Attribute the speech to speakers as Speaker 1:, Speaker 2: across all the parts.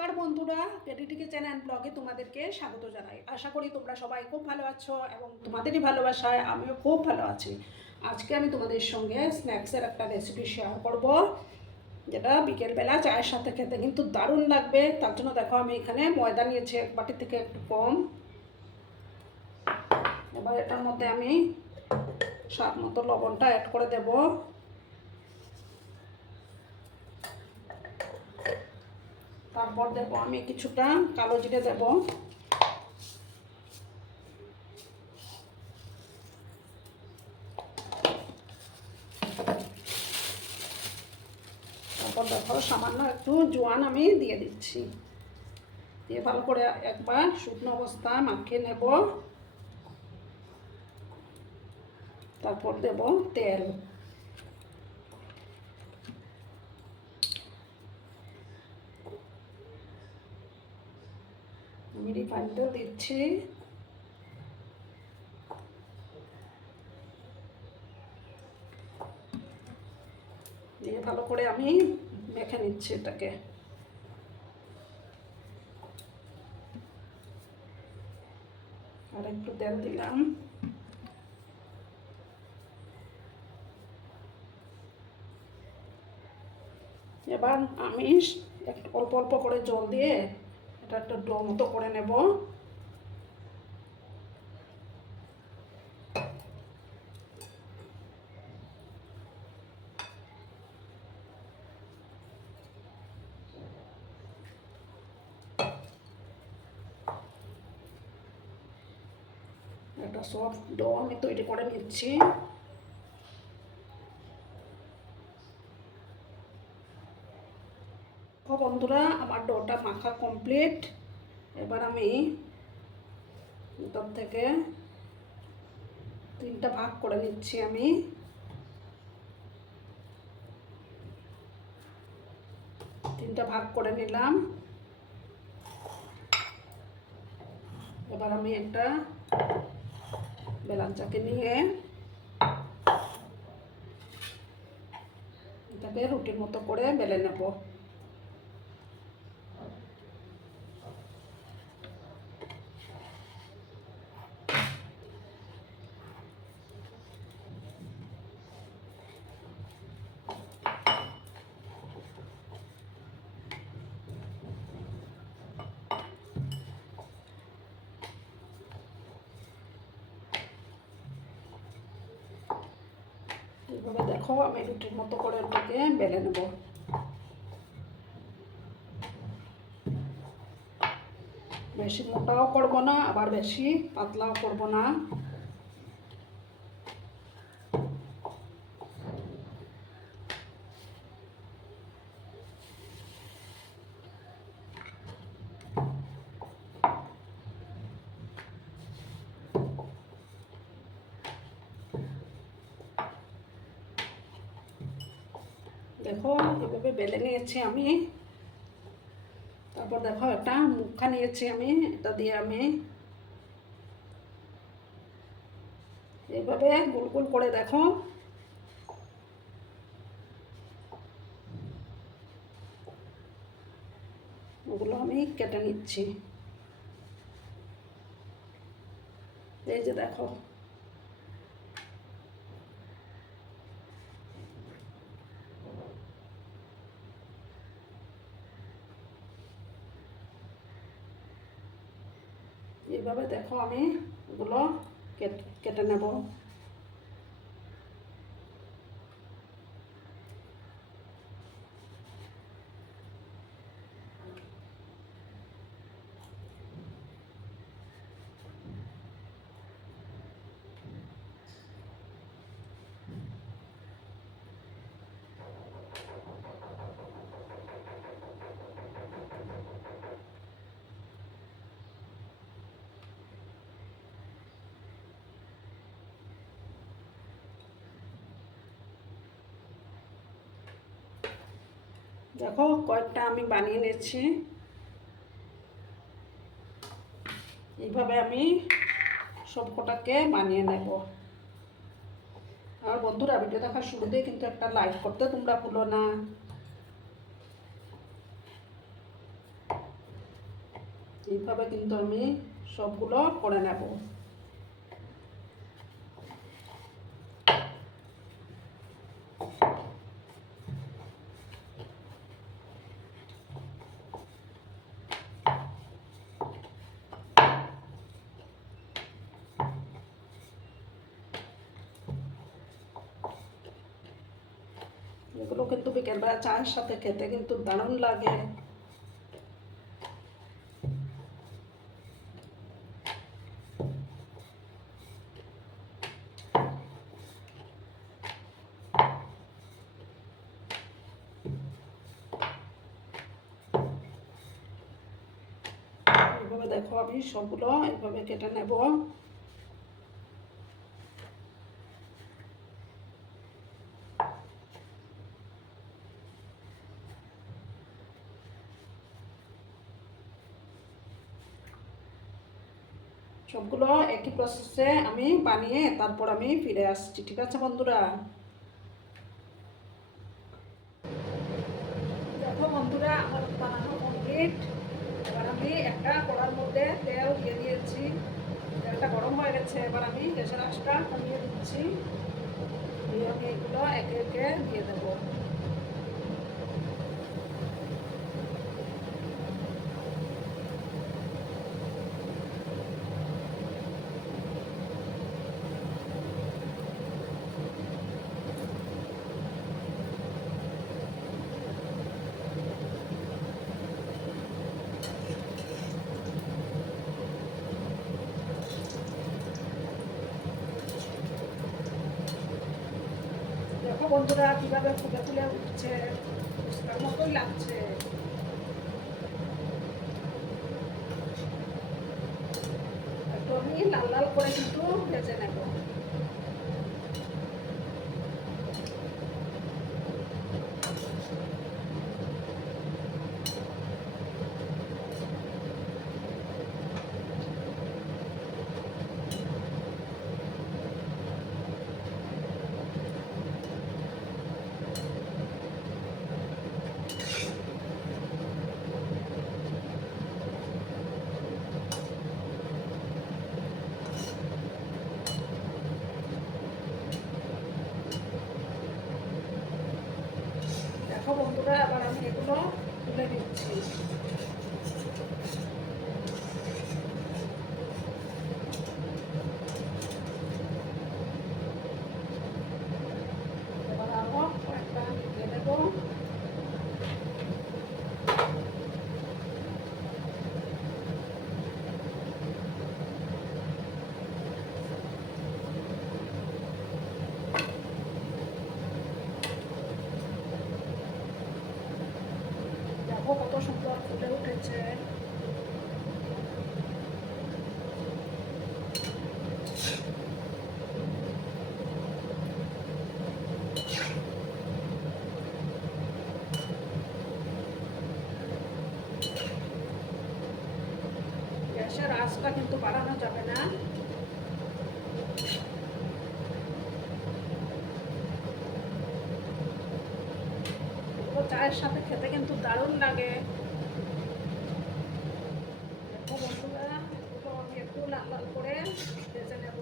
Speaker 1: নমস্কার বন্ধুরা ক্রেডিটিকে চ্যানেল ব্লগে তোমাদেরকে স্বাগত জানাই। আশা করি তোমরা সবাই খুব ভালো আছো এবং তোমাদেরই ভালোবাসায় আমিও খুব ভালো আছি। আজকে আমি তোমাদের সঙ্গে স্ন্যাক্সের একটা রেসিপি শেয়ার করব, যেটা বিকেলবেলা চায়ের সাথে খেতে কিন্তু দারুণ লাগবে। তার জন্য দেখো আমি এখানে ময়দা নিয়েছি, এক বাটি থেকে একটু কম। এবার এটার মধ্যে আমি স্বাদ মতো লবণটা অ্যাড করে দেবো। তারপর দেবো আমি কিছুটা কালো জিরে দেবো। তারপর দেখো সামান্য একটু জোয়ান আমি দিয়ে দিচ্ছি। দিয়ে ভালো করে একবার শুকনো অবস্থা মাখিয়ে নেব। তারপর দেব তেল। রিফাইন তেল দিচ্ছি দিয়ে ভালো করে আমি মেখে নিচ্ছি এটাকে আর একটু তেল দিলাম এবার আমি একটু অল্প অল্প করে জল দিয়ে এটা একটা ডো মতো করে নেব। একটা সফট ডো আমি তৈরি করে নিচ্ছি ও বন্ধুরা ডোটা মাখা কমপ্লিট এবার আমি ভিতর থেকে তিনটা ভাগ করে নিচ্ছি আমি। তিনটা ভাগ করে নিলাম। এবার আমি একটা বেলাঞ্চাকে নিয়ে এটাকে রুটির মতো করে বেলে নেব এইভাবে দেখো, আমি রুটির মতো করে ওটাকে বেলে নেব। বেশি মোটাও করব না, আবার বেশি পাতলাও করব না। দেখো, এভাবে বেলে নিয়েছি আমি। তারপর দেখো, একটা মুখা নিয়েছি আমি, এটা দিয়ে আমি এভাবে গোল গোল করে দেখো। ওগুলো আমি কেটে নিচ্ছি। এই যে দেখো এইভাবে দেখো আমি? কেটে কেটে নেব। দেখো কয়েকটা আমি বানিয়ে নিয়েছি এইভাবে আমি সব কটাকে বানিয়ে নেব। আর বন্ধুরা, ভিডিও দেখার শুরুতেই কিন্তু একটা লাইক করতে তোমরা ভুলো না। এইভাবে কিন্তু আমি সবগুলো করে নেব। এগুলো কিন্তু বিকেলবেলা চায়ের সাথে খেতে কিন্তু দারুণ লাগে। দেখো আমি সবগুলো এইভাবে কেটে নেব। সবগুলো একই প্রসেসে আমি বানিয়ে তারপর আমি ফিরে আসছি, ঠিক আছে বন্ধুরা? দেখো বন্ধুরা, আমার বানানো কমপ্লিট এবার আমি একটা কড়ার মধ্যে তেল দিয়ে দিয়েছি। তেলটা গরম হয়ে গেছে, এবার আমি গ্যাসের আঁচটা কমিয়ে দিচ্ছি। দিয়ে আমি এগুলো একে একে দিয়ে দেবো দেখো বন্ধুরা কীভাবে ফুলে ফুলে উঠছে মতোই লাগছে একটু আমি লাল লাল করে কিন্তু ভেজে নেব দেখো বন্ধুরা আবার আমি এগুলো তুলে দিচ্ছি এবার আরও কয়েকটা দিয়ে দেবো দেখো কত সুন্দর ফুটে উঠেছে। গ্যাসের আঁচটা কিন্তু বাড়ানো যাবে না এগুলো চায়ের সাথে খেতে কিন্তু দারুণ লাগে দেখো বন্ধুরা এগুলো আমি একটু লাল লাল করে ভেজে নেব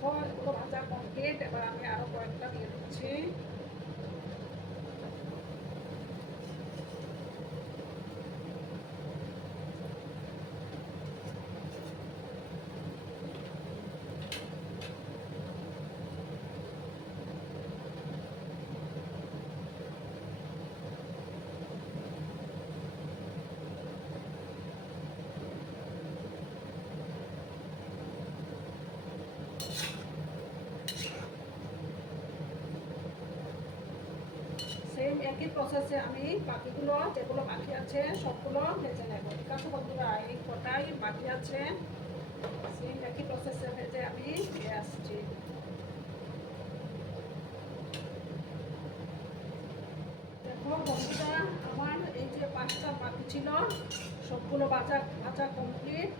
Speaker 1: দেখো এগুলো ভাজা কমপ্লিট এবার আমি আরও কয়েকটা দিয়ে দিচ্ছি সেম একই প্রসেসে আমি বাকিগুলো যেগুলো বাকি আছে সবগুলো ভেজে নেব। ঠিক আছে বন্ধুরা? এই কটাই বাকি আছে। সেম একই প্রসেসে ভেজে আমি দিয়ে আসছি। দেখো বন্ধুরা, আমার এই যে পাঁচটা বাকি ছিল, সবগুলো ভাজা ভাজা কমপ্লিট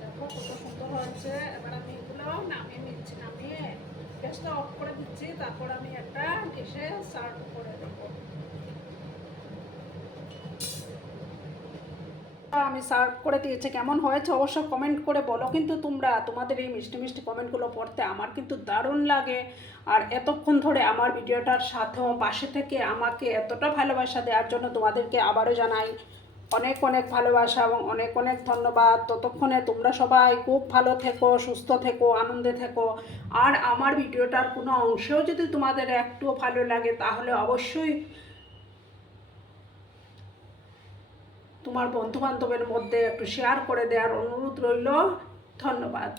Speaker 1: দেখো কত সুন্দর হয়েছে। এবার আমি এগুলো নামিয়ে নিচ্ছি, নামিয়ে গ্যাসটা অফ করে দিচ্ছি, তারপর আমি একটা ডিশে সার্ভ করে দেবো আমি সার্ভ করে দিয়েছি, কেমন হয়েছে অবশ্য কমেন্ট করে বলো, কিন্তু তোমরা তোমাদের এই মিষ্টি মিষ্টি কমেন্টগুলো পড়তে আমার কিন্তু দারুণ লাগে। আর এতক্ষণ ধরে আমার ভিডিওটার সাথেও পাশে থেকে আমাকে এতটা ভালোবাসা দেওয়ার জন্য তোমাদেরকে আবারও জানাই অনেক অনেক ভালোবাসা এবং অনেক অনেক ধন্যবাদ। ততক্ষণে তোমরা সবাই খুব ভালো থেকো, সুস্থ থেকো, আনন্দে থেকো। আর আমার ভিডিওটার কোনো অংশেও যদি তোমাদের একটুও ভালো লাগে, তাহলে অবশ্যই তোমার বন্ধুবান্ধবের মধ্যে একটু শেয়ার করে দেওয়ার অনুরোধ রইল। ধন্যবাদ।